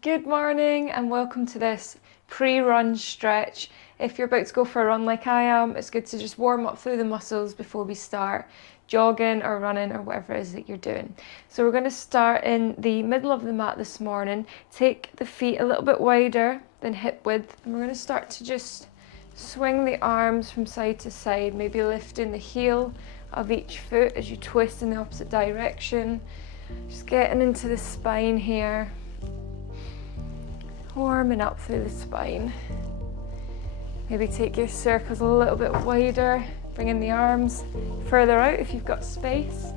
Good morning and welcome to this pre-run stretch. If you're about to go for a run like I am, it's good to just warm up through the muscles before we start jogging or running or whatever it is that you're doing. So we're going to start in the middle of the mat this morning. Take the feet a little bit wider than hip width, and we're going to start to just swing the arms from side to side, maybe lifting the heel of each foot as you twist in the opposite direction. Just getting into the spine here. Warming up through the spine. Maybe take your circles a little bit wider, bringing the arms further out if you've got space.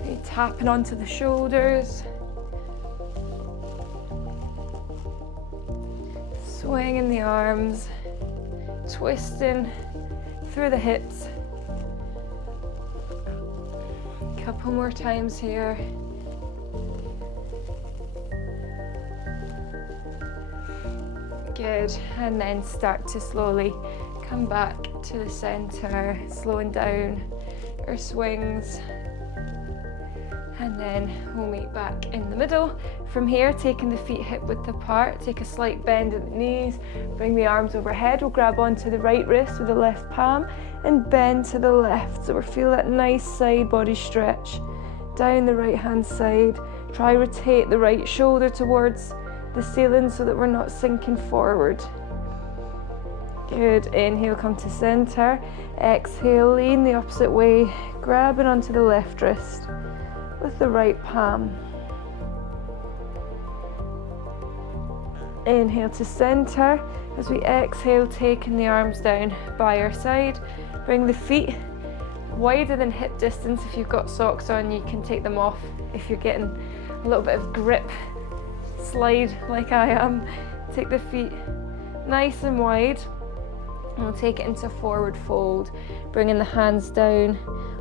Maybe tapping onto the shoulders. Swinging the arms, twisting through the hips. A couple more times here. Good, and then start to slowly come back to the center, slowing down our swings, and then we'll meet back in the middle. From here, taking the feet hip width apart, take a slight bend at the knees, bring the arms overhead. We'll grab onto the right wrist with the left palm and bend to the left. So we'll feel that nice side body stretch down the right hand side. Try rotate the right shoulder towards the ceiling so that we're not sinking forward. Good, inhale, come to center. Exhale, lean the opposite way, grabbing onto the left wrist with the right palm. Inhale to center. As we exhale, taking the arms down by our side. Bring the feet wider than hip distance. If you've got socks on, you can take them off if you're getting a little bit of grip. Slide like I am. Take the feet nice and wide, and we'll take it into forward fold, bringing the hands down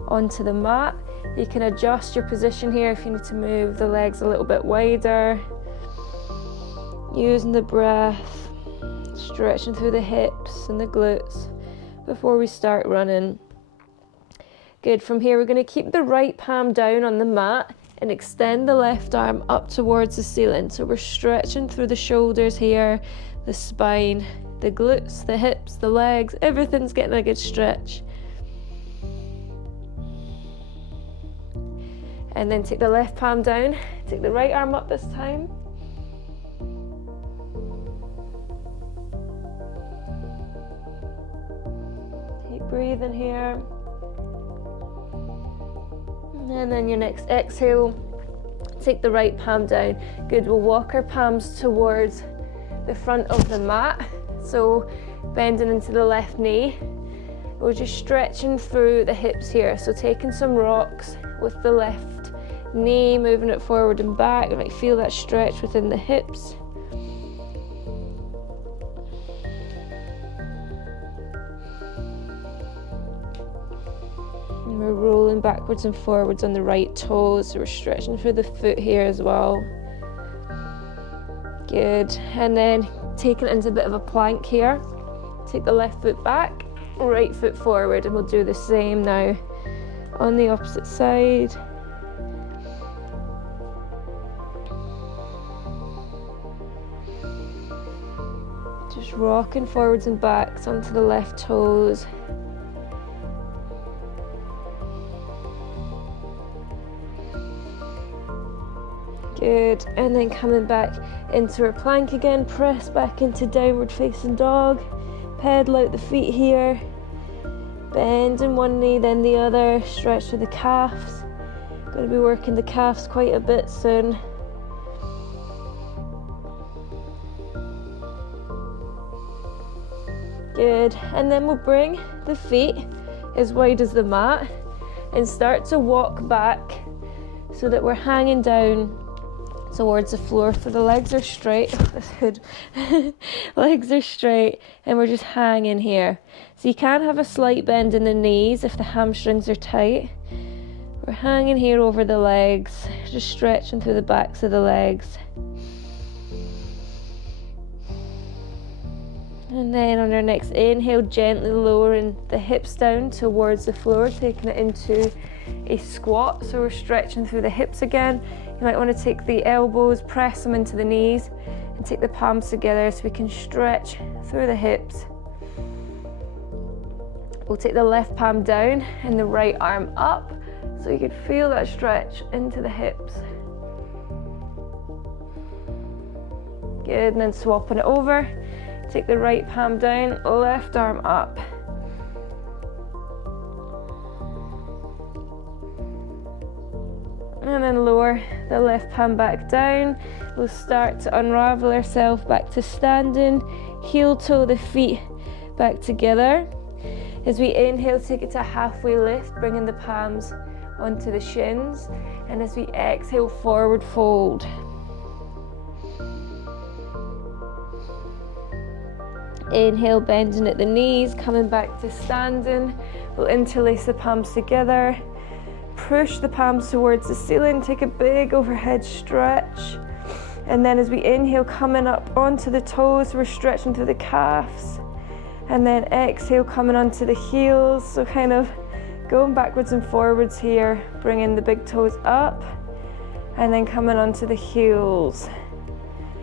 onto the mat. You can adjust your position here if you need to move the legs a little bit wider. Using the breath, stretching through the hips and the glutes before we start running. Good, from here we're going to keep the right palm down on the mat and extend the left arm up towards the ceiling. So we're stretching through the shoulders here, the spine, the glutes, the hips, the legs, everything's getting a good stretch. And then take the left palm down, take the right arm up this time. Keep breathing here. And then your next exhale, take the right palm down. Good, we'll walk our palms towards the front of the mat. So bending into the left knee. We're just stretching through the hips here. So taking some rocks with the left knee, moving it forward and back. You might feel that stretch within the hips. We're rolling backwards and forwards on the right toes, so we're stretching through the foot here as well. Good, and then taking it into a bit of a plank here. Take the left foot back, right foot forward, and we'll do the same now on the opposite side. Just rocking forwards and backs onto the left toes. Good, and then coming back into our plank again, press back into downward facing dog, pedal out the feet here, bend in one knee then the other, stretch through the calves. Going to be working the calves quite a bit soon. Good, and then we'll bring the feet as wide as the mat and start to walk back so that we're hanging down towards the floor. So the legs are straight. Oh, this hood. Legs are straight and we're just hanging here. So you can have a slight bend in the knees if the hamstrings are tight. We're hanging here over the legs, just stretching through the backs of the legs. And then on our next inhale, gently lowering the hips down towards the floor, taking it into a squat. So we're stretching through the hips again. You might want to take the elbows, press them into the knees, and take the palms together so we can stretch through the hips. We'll take the left palm down and the right arm up so you can feel that stretch into the hips. Good, and then swapping it over. Take the right palm down, left arm up. And then lower the left palm back down. We'll start to unravel ourselves back to standing. Heel toe the feet back together. As we inhale, take it to a halfway lift, bringing the palms onto the shins. And as we exhale, forward fold. Inhale, bending at the knees, coming back to standing. We'll interlace the palms together. Push the palms towards the ceiling, take a big overhead stretch. And then as we inhale, coming up onto the toes, we're stretching through the calves. And then exhale, coming onto the heels. So kind of going backwards and forwards here, bringing the big toes up. And then coming onto the heels.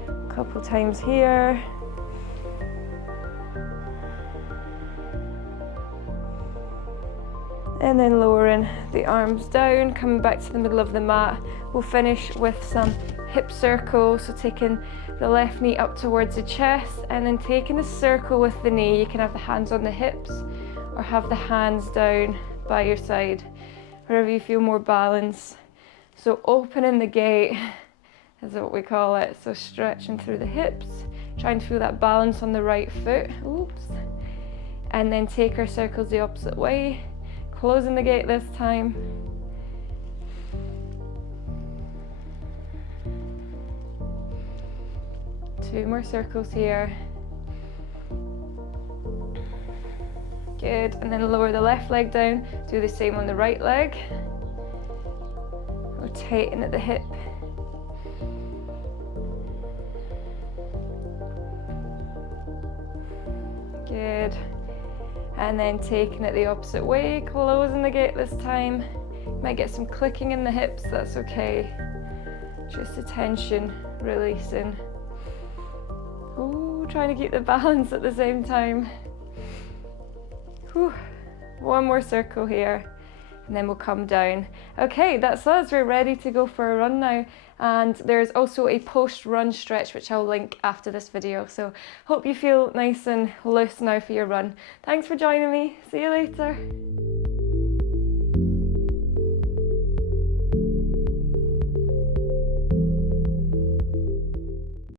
A couple times here. And then lowering the arms down, coming back to the middle of the mat. We'll finish with some hip circles, so taking the left knee up towards the chest and then taking a circle with the knee. You can have the hands on the hips or have the hands down by your side, wherever you feel more balance. So opening the gate is what we call it. So stretching through the hips, trying to feel that balance on the right foot. Oops. And then take our circles the opposite way. Closing the gate this time. Two more circles here. Good, and then lower the left leg down. Do the same on the right leg. Rotating at the hip. Good. And then taking it the opposite way, closing the gate this time. Might get some clicking in the hips, that's okay. Just the tension releasing. Ooh, trying to keep the balance at the same time. Whew. One more circle here, and then we'll come down. Okay, that's us. We're ready to go for a run now. And there's also a post-run stretch, which I'll link after this video. So hope you feel nice and loose now for your run. Thanks for joining me. See you later.